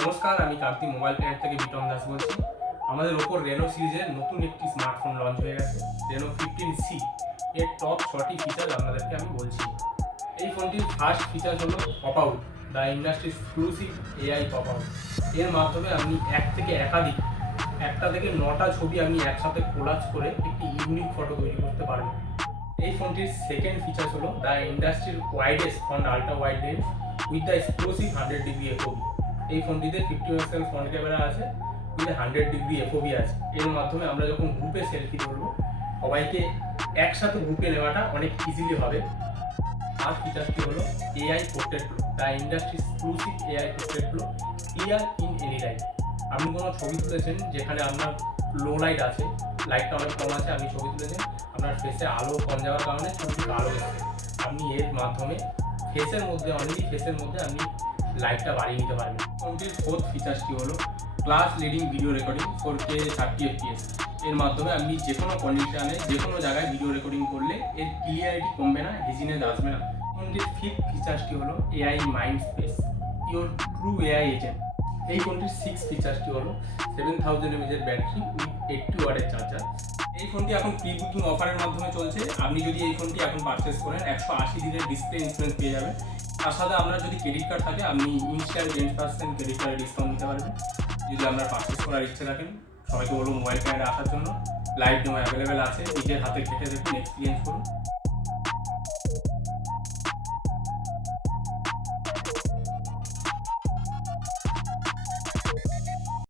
নমস্কার, আমি Kartik mobile planet থেকে বিটন দাস বলছি। আমাদের ওপর রেনো সিরিজের নতুন একটি স্মার্টফোন লঞ্চ হয়ে গেছে, রেনো 15C। এর টপ 6টি ফিচার আপনাদেরকে আমি বলছি। এই ফোনটির ফার্স্ট ফিচার হলো pop out, the industry exclusive AI pop out. এর মাধ্যমে আপনি একটা থেকে 9টা ছবি আপনি একসাথে কোলাজ করে একটি ইউনিক ফটো তৈরি করতে পারবেন। এই ফোনটির সেকেন্ড ফিচার হলো দ্য ইন্ডাস্ট্রির widest front ultra wide lens with the exclusive 100° FOB. এই ফোনটিতে 50 মেগাপিক্সেল ফ্রন্ট ক্যামেরা আছে, উইথ 100° এফওবি আছে। এর মাধ্যমে আমরা যখন গ্রুপে সেলফি তুলব, সবাইকে একসাথে গ্রুপে নেওয়াটা অনেক ইজিলি হবে। আর ফিচারটি হলো AI portrait pro, the industry exclusive AI portrait pro, clear in any light. আপনি কোনো ছবি তুলেছেন যেখানে আপনার লো লাইট আছে, লাইটটা অনেক কম আছে, আপনি ছবি তুলেছেন, আপনার ফেসে আলো কম যাওয়ার কারণে ছবিটা আলো এসেছে, আপনি এর মাধ্যমে ফেসের মধ্যে আপনি লাইটটা বাড়িয়ে নিতে পারবেন। ফোনটির ফোর্থ ফিচারটি হলো class leading video recording 4K 30fps। এর মাধ্যমে আপনি যে কোনো কন্ডিশনে যে কোনো জায়গায় ভিডিও রেকর্ডিং করলে এর ক্লিয়ারিটি কমবে না, হেজিনেস আসবে না। ফোনটির ফিফথ ফিচারটি হলো AI mind space, your true AI agent. এই ফোনটির সিক্স ফিচারটি হলো 7000 mAh ব্যাটারি উইথ 80 ওয়াটের চার্জার। এই ফোনটি এখন প্রি বুকিং অফারের মাধ্যমে চলছে। আপনি যদি এই ফোনটি এখন পারচেস করেন 180 দিনের ডিসপ্লে ইন্স্যুরেন্স পেয়ে যাবেন। তার সাথে আপনার যদি ক্রেডিট কার্ড থাকে আপনি ইনস্ট্যান্ট 10% ক্রেডিট কার্ডে ডিসকাউন্ট নিতে পারবেন। যদি আপনার পারচেস করার ইচ্ছে রাখেন, সবাইকে বলুন মোবাইল প্ল্যানে আসার জন্য। লাইভ ডেমো অ্যাভেলেবেল আছে, নিজের হাতে ঘেঁটে দেখুন, এক্সপিরিয়েন্স করুন।